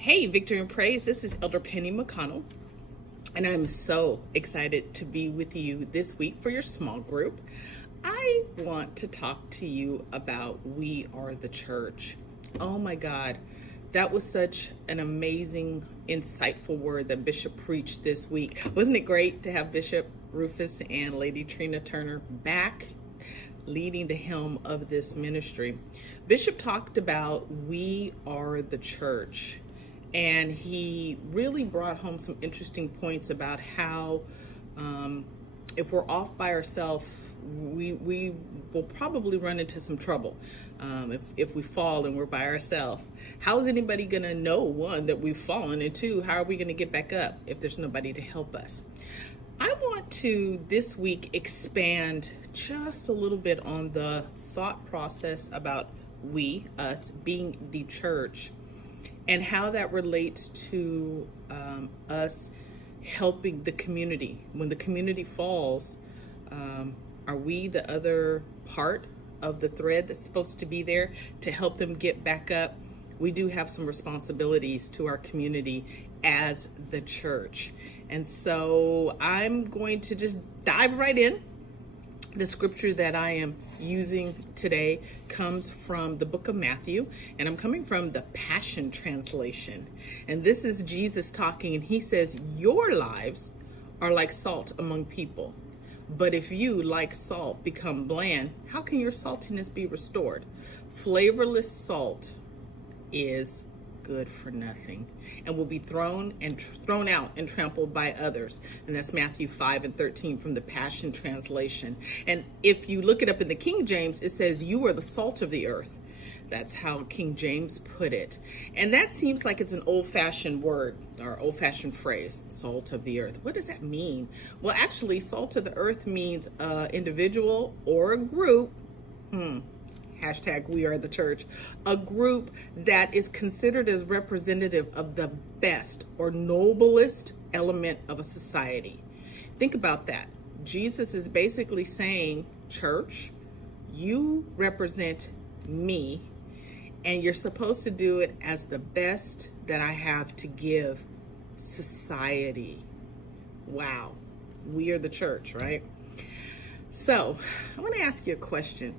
Hey, Victory and Praise. This is Elder Penny McConnell, and I'm so excited to be with you this week for your small group. I want to talk to you about We Are the Church. Oh my God, that was such an amazing, insightful word that Bishop preached this week. Wasn't it great to have Bishop Rufus and Lady Trina Turner back leading the helm of this ministry? Bishop talked about We Are the Church. And he really brought home some interesting points about how if we're off by ourselves, we will probably run into some trouble if we fall and we're by ourselves. How is anybody going to know, one, that we've fallen, and two, how are we going to get back up if there's nobody to help us? I want to this week expand just a little bit on the thought process about us being the church, and how that relates to us helping the community. When the community falls, are we the other part of the thread that's supposed to be there to help them get back up? We do have some responsibilities to our community as the church. And so I'm going to just dive right in. The scripture that I am using today comes from the book of Matthew, and I'm coming from the Passion Translation. And this is Jesus talking, and he says, "Your lives are like salt among people. But if you, like salt, become bland, how can your saltiness be restored? Flavorless salt is good for nothing and will be thrown out and trampled by others." And that's Matthew 5:13 from the Passion Translation. And if you look it up in the King James, it says, "You are the salt of the earth." That's how King James put it. And that seems like it's an old-fashioned word or old-fashioned phrase, salt of the earth. What does that mean? Well, actually, salt of the earth means an individual or a group. Hashtag We Are the Church, a group that is considered as representative of the best or noblest element of a society. Think about that. Jesus is basically saying, church, you represent me, and you're supposed to do it as the best that I have to give society. Wow. We are the church, right? So I want to ask you a question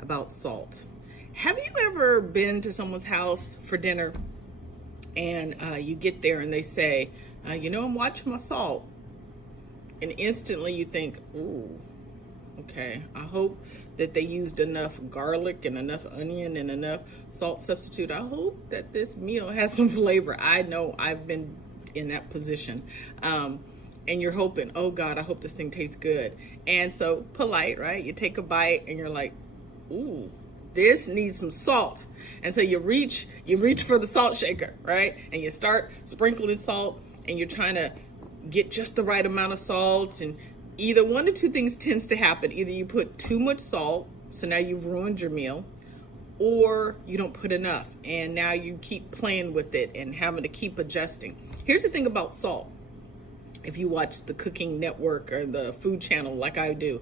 about salt. Have you ever been to someone's house for dinner and you get there and they say, I'm watching my salt, and instantly you think, ooh, okay, I hope that they used enough garlic and enough onion and enough salt substitute. I hope that this meal has some flavor. I know I've been in that position. And you're hoping, oh God, I hope this thing tastes good. And so polite, right? You take a bite and you're like, ooh, this needs some salt. And so you reach for the salt shaker, right? And you start sprinkling salt, and you're trying to get just the right amount of salt. And either one or two things tends to happen. Either you put too much salt, so now you've ruined your meal, or you don't put enough, and now you keep playing with it and having to keep adjusting. Here's the thing about salt. If you watch the Cooking Network or the Food Channel like I do,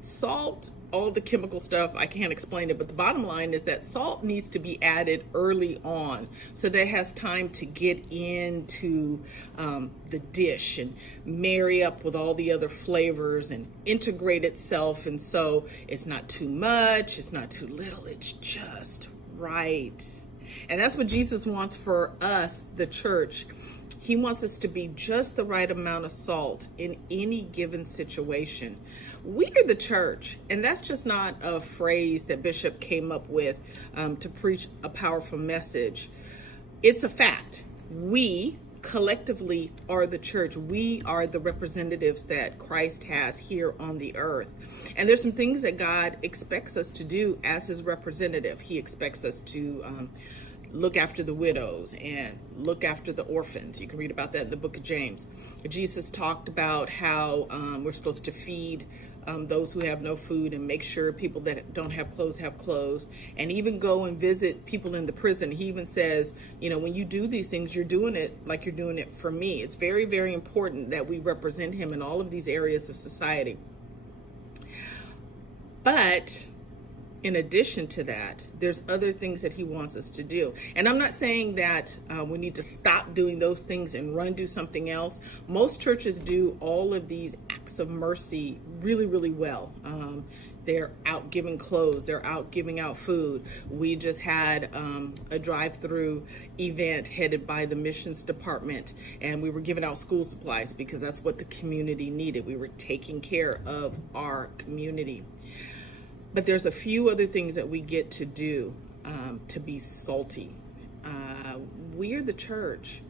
salt, all the chemical stuff, I can't explain it, but the bottom line is that salt needs to be added early on so that it has time to get into the dish and marry up with all the other flavors and integrate itself. And so it's not too much, it's not too little, it's just right. And that's what Jesus wants for us, the church. He wants us to be just the right amount of salt in any given situation. We are the church, and that's just not a phrase that Bishop came up with to preach a powerful message. It's a fact. We collectively are the church. We are the representatives that Christ has here on the earth. And there's some things that God expects us to do as his representative. He expects us to look after the widows and look after the orphans. You can read about that in the book of James. Jesus talked about how we're supposed to feed those who have no food and make sure people that don't have clothes, and even go and visit people in the prison. He even says, when you do these things, you're doing it like you're doing it for me. It's very, very important that we represent him in all of these areas of society. But in addition to that, there's other things that he wants us to do. And I'm not saying that we need to stop doing those things and run do something else. Most churches do all of these acts of mercy really, really well. They're out giving clothes. They're out giving out food. We just had a drive-through event headed by the missions department, and we were giving out school supplies because that's what the community needed. We were taking care of our community. But there's a few other things that we get to do to be salty. We're the church,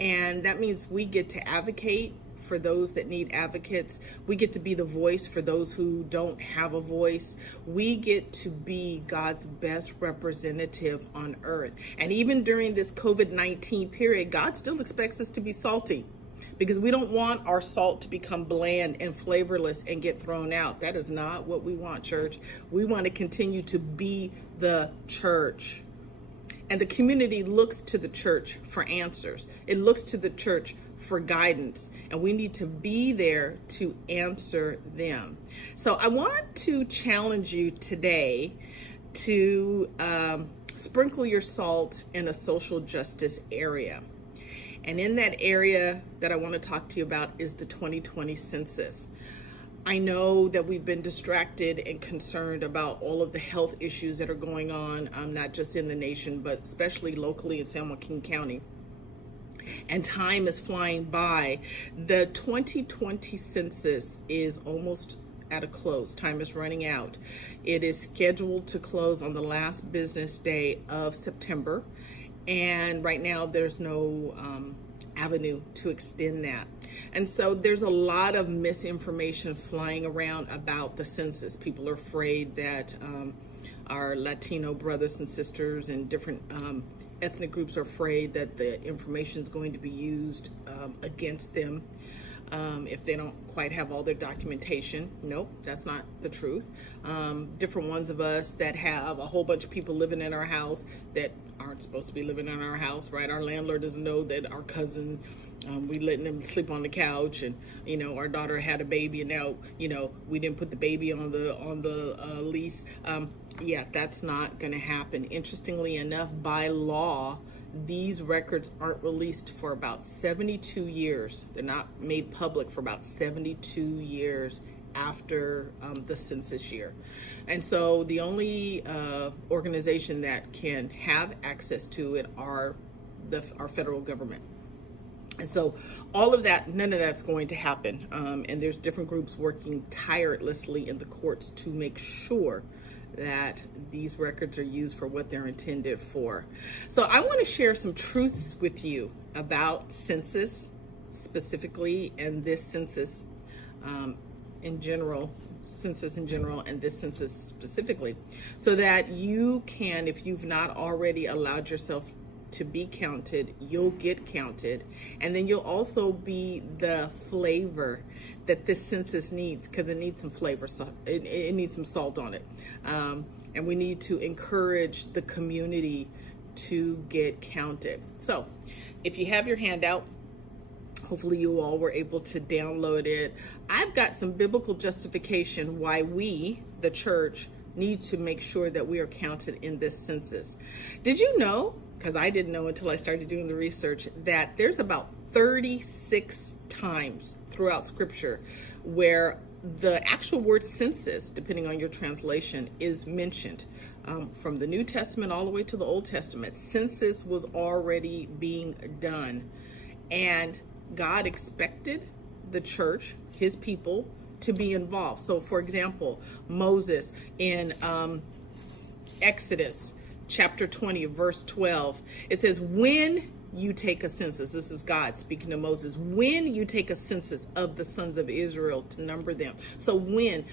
and that means we get to advocate for those that need advocates. We get to be the voice for those who don't have a voice. We get to be God's best representative on earth. And even during this COVID-19 period, God still expects us to be salty, because we don't want our salt to become bland and flavorless and get thrown out. That is not what we want, church. We want to continue to be the church. And the community looks to the church for answers. It looks to the church for guidance, and we need to be there to answer them. So I want to challenge you today to sprinkle your salt in a social justice area. And in that area that I want to talk to you about is the 2020 census. I know that we've been distracted and concerned about all of the health issues that are going on, not just in the nation, but especially locally in San Joaquin County. And time is flying by. The 2020 census is almost at a close. Time is running out. It is scheduled to close on the last business day of September. And right now there's no avenue to extend that. And so there's a lot of misinformation flying around about the census. People are afraid that our Latino brothers and sisters and different ethnic groups are afraid that the information is going to be used against them if they don't quite have all their documentation. Nope, that's not the truth. Different ones of us that have a whole bunch of people living in our house that aren't supposed to be living in our house, right? Our landlord doesn't know that our cousin, we letting them sleep on the couch, and our daughter had a baby, and now we didn't put the baby on the lease. Yeah, that's not going to happen. Interestingly enough, by law, these records aren't released for about 72 years. They're not made public for about 72 years after the census year. And so the only organization that can have access to it are our federal government. And so all of that, none of that's going to happen. And there's different groups working tirelessly in the courts to make sure that these records are used for what they're intended for. So I want to share some truths with you about census specifically, and this census in general, and this census specifically, so that you can, if you've not already allowed yourself to be counted, you'll get counted, and then you'll also be the flavor that this census needs, because it needs some flavor. So it needs some salt on it, and we need to encourage the community to get counted. So if you have your handout, hopefully you all were able to download it. I've got some biblical justification why we, the church, need to make sure that we are counted in this census. Did you know, because I didn't know until I started doing the research, that there's about 36 times throughout Scripture where the actual word census, depending on your translation, is mentioned. From the New Testament all the way to the Old Testament, census was already being done. And God expected the church, his people, to be involved. So, for example, Moses in Exodus chapter 20, verse 12, it says, when you take a census, this is God speaking to Moses, when you take a census of the sons of Israel to number them. So when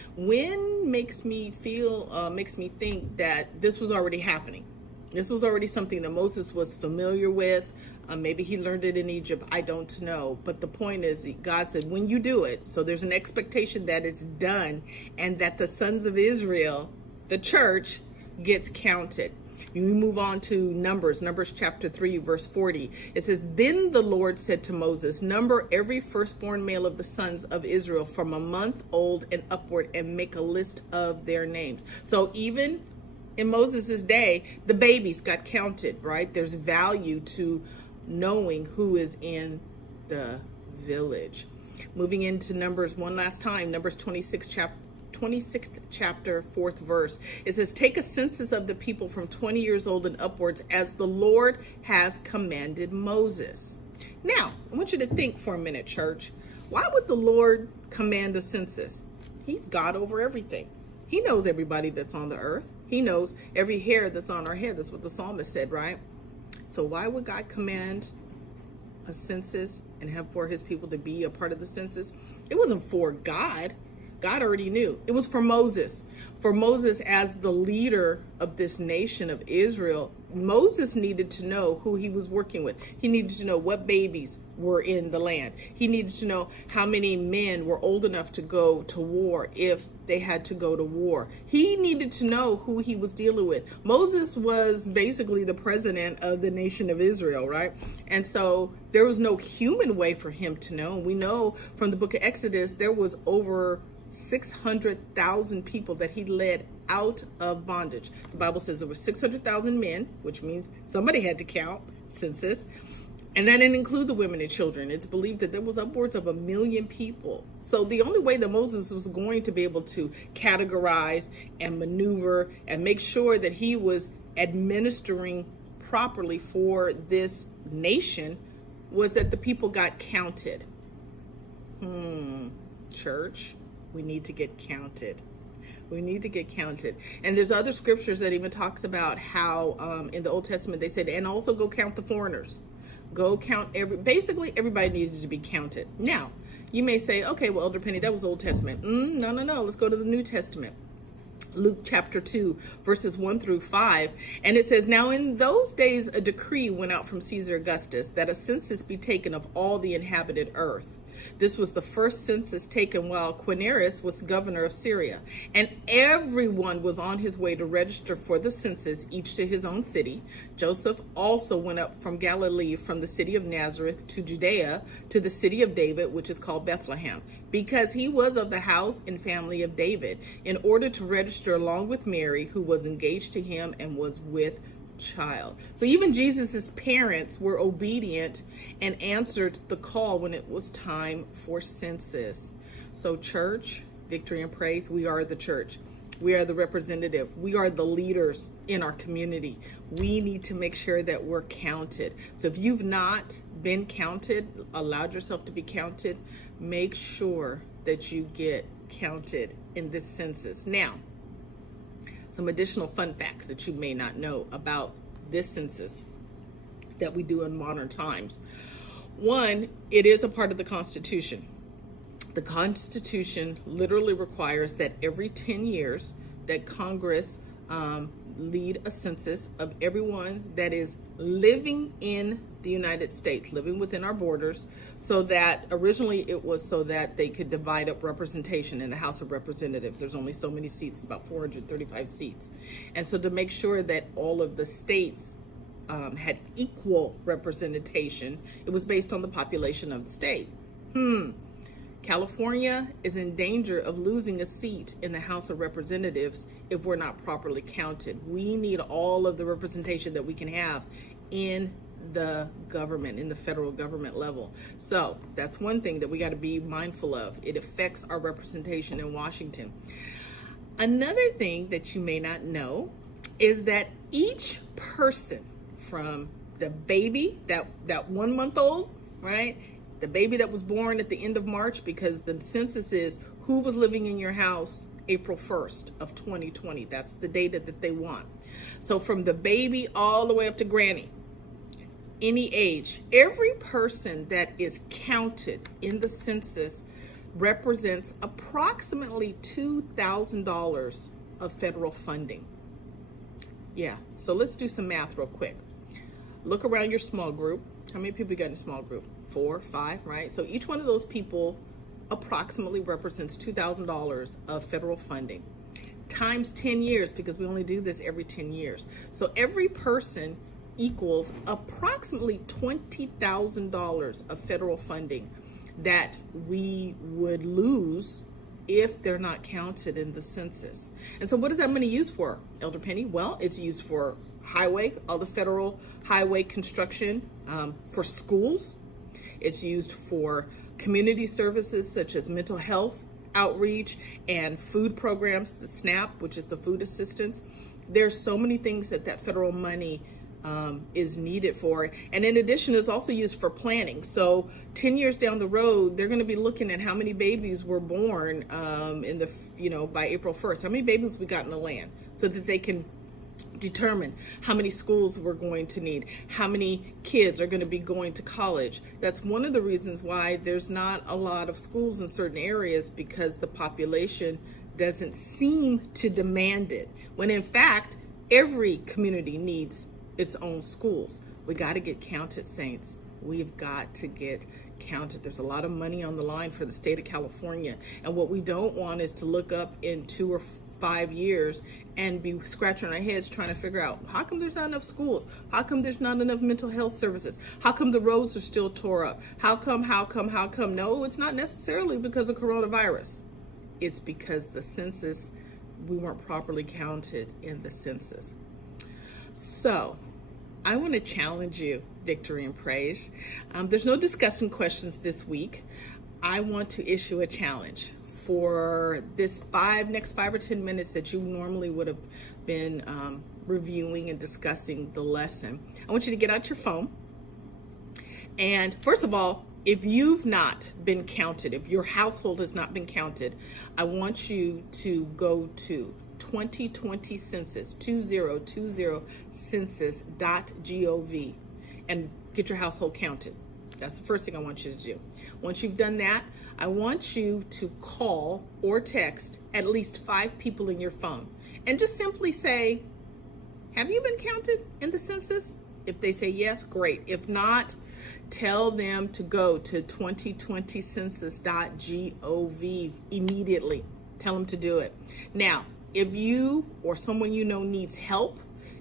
makes me think that this was already happening. This was already something that Moses was familiar with. Maybe he learned it in Egypt. I don't know. But the point is, God said, when you do it, so there's an expectation that it's done and that the sons of Israel, the church, gets counted. We move on to Numbers chapter 3, verse 40. It says, then the Lord said to Moses, number every firstborn male of the sons of Israel from a month old and upward, and make a list of their names. So even In Moses' day, the babies got counted, right? There's value to knowing who is in the village. Moving into Numbers one last time, Numbers 26th chapter, 4th verse. It says, take a census of the people from 20 years old and upwards as the Lord has commanded Moses. Now, I want you to think for a minute, church. Why would the Lord command a census? He's God over everything. He knows everybody that's on the earth. He knows every hair that's on our head. That's what the psalmist said, right? So why would God command a census and have for his people to be a part of the census? It wasn't for God. God already knew. It was for Moses. For Moses as the leader of this nation of Israel, Moses needed to know who he was working with. He needed to know what babies were in the land. He needed to know how many men were old enough to go to war if they had to go to war. He needed to know who he was dealing with. Moses was basically the president of the nation of Israel, right? And so there was no human way for him to know. We know from the book of Exodus, there was over 600,000 people that he led out of bondage. The Bible says there were 600,000 men, which means somebody had to count, census. And that didn't include the women and children. It's believed that there was upwards of 1 million people. So the only way that Moses was going to be able to categorize and maneuver and make sure that he was administering properly for this nation was that the people got counted. Church, we need to get counted. We need to get counted. And there's other scriptures that even talks about how in the Old Testament they said, and also go count the foreigners. Go count basically everybody needed to be counted. Now, you may say, okay, well, Elder Penny, that was Old Testament. No. Let's go to the New Testament. Luke chapter 2, verses 1 through 5. And it says, now in those days, a decree went out from Caesar Augustus that a census be taken of all the inhabited earth. This was the first census taken while Quirinius was governor of Syria. And everyone was on his way to register for the census, each to his own city. Joseph also went up from Galilee, from the city of Nazareth to Judea, to the city of David, which is called Bethlehem, because he was of the house and family of David, in order to register along with Mary, who was engaged to him and was with child. So even Jesus's parents were obedient and answered the call when it was time for census. So church, Victory and Praise, we are the church. We are the representative. We are the leaders in our community. We need to make sure that we're counted. So if you've not been counted, allowed yourself to be counted, make sure that you get counted in this census. Now, some additional fun facts that you may not know about this census that we do in modern times. One, it is a part of the Constitution. The Constitution literally requires that every 10 years that Congress lead a census of everyone that is living in the United States, living within our borders, so that originally it was so that they could divide up representation in the House of Representatives. There's only so many seats, about 435 seats. And so to make sure that all of the states had equal representation, it was based on the population of the state. California is in danger of losing a seat in the House of Representatives if we're not properly counted. We need all of the representation that we can have in the government, in the federal government level. So that's one thing that we got to be mindful of. It affects our representation in Washington. Another thing that you may not know is that each person, from the baby, that 1 month old, right? The baby that was born at the end of March, because the census is who was living in your house April 1st of 2020. That's the data that they want. So from the baby all the way up to granny, any age, every person that is counted in the census represents approximately $2,000 of federal funding. Yeah, so let's do some math real quick. Look around your small group. How many people you got in a small group? 4, 5, right? So each one of those people approximately represents $2,000 of federal funding times 10 years, because we only do this every 10 years. So every person equals approximately $20,000 of federal funding that we would lose if they're not counted in the census. And so what is that money used for, Elder Penny? Well, it's used for highway, all the federal highway construction, for schools. It's used for community services such as mental health outreach and food programs, the SNAP, which is the food assistance. There's so many things that federal money is needed for. And in addition, it's also used for planning. So 10 years down the road, they're going to be looking at how many babies were born by April 1st, how many babies we got in the land, so that they can determine how many schools we're going to need, how many kids are going to be going to college. That's one of the reasons why there's not a lot of schools in certain areas, because the population doesn't seem to demand it, when in fact every community needs its own schools. We got to get counted, saints. We've got to get counted. There's a lot of money on the line for the state of California, and what we don't want is to look up in 2 or 5 years and be scratching our heads trying to figure out, how come there's not enough schools? How come there's not enough mental health services? How come the roads are still tore up? How come? No, it's not necessarily because of coronavirus. It's because the census, we weren't properly counted in the census. So I want to challenge you, Victory and Praise. There's no discussion questions this week. I want to issue a challenge for this next 5 or 10 minutes that you normally would have been reviewing and discussing the lesson. I want you to get out your phone. And first of all, if you've not been counted, if your household has not been counted, I want you to go to 2020 census, 2020 census.gov, and get your household counted. That's the first thing I want you to do. Once you've done that, I want you to call or text at least 5 people in your phone and just simply say, have you been counted in the census? If they say yes, great. If not, tell them to go to 2020 census.gov immediately. Tell them to do it. Now, if you or someone you know needs help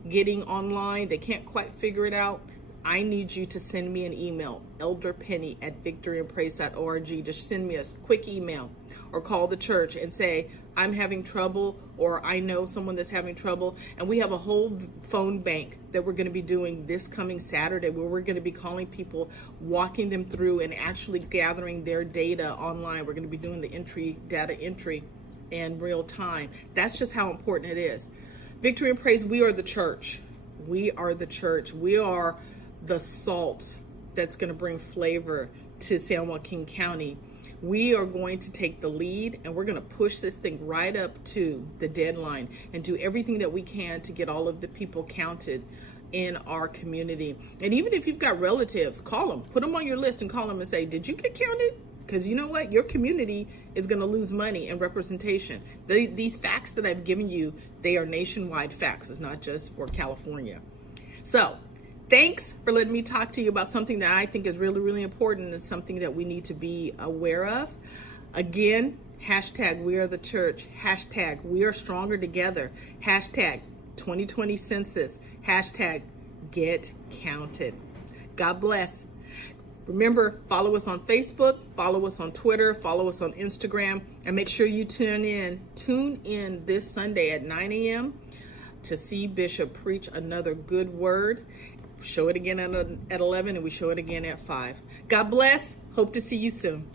getting online, they can't quite figure it out, I need you to send me an email, elderpenny@victoryandpraise.org. Just send me a quick email or call the church and say, I'm having trouble, or I know someone that's having trouble. And we have a whole phone bank that we're going to be doing this coming Saturday, where we're going to be calling people, walking them through and actually gathering their data online. We're going to be doing the data entry in real time. That's just how important it is. Victory and Praise, we are the church. We are the church. We are the salt that's going to bring flavor to San Joaquin County. We are going to take the lead, and we're going to push this thing right up to the deadline and do everything that we can to get all of the people counted in our community. And even if you've got relatives, call them, put them on your list and call them and say, did you get counted? Because you know what? Your community is going to lose money and representation. These facts that I've given you, they are nationwide facts. It's not just for California. So thanks for letting me talk to you about something that I think is really, really important. It's something that we need to be aware of. Again, hashtag we are the church. Hashtag we are stronger together. Hashtag 2020 census. Hashtag get counted. God bless. Remember, follow us on Facebook, follow us on Twitter, follow us on Instagram, and make sure you tune in this Sunday at 9 a.m. to see Bishop preach another good word. Show it again at 11, and we show it again at 5. God bless. Hope to see you soon.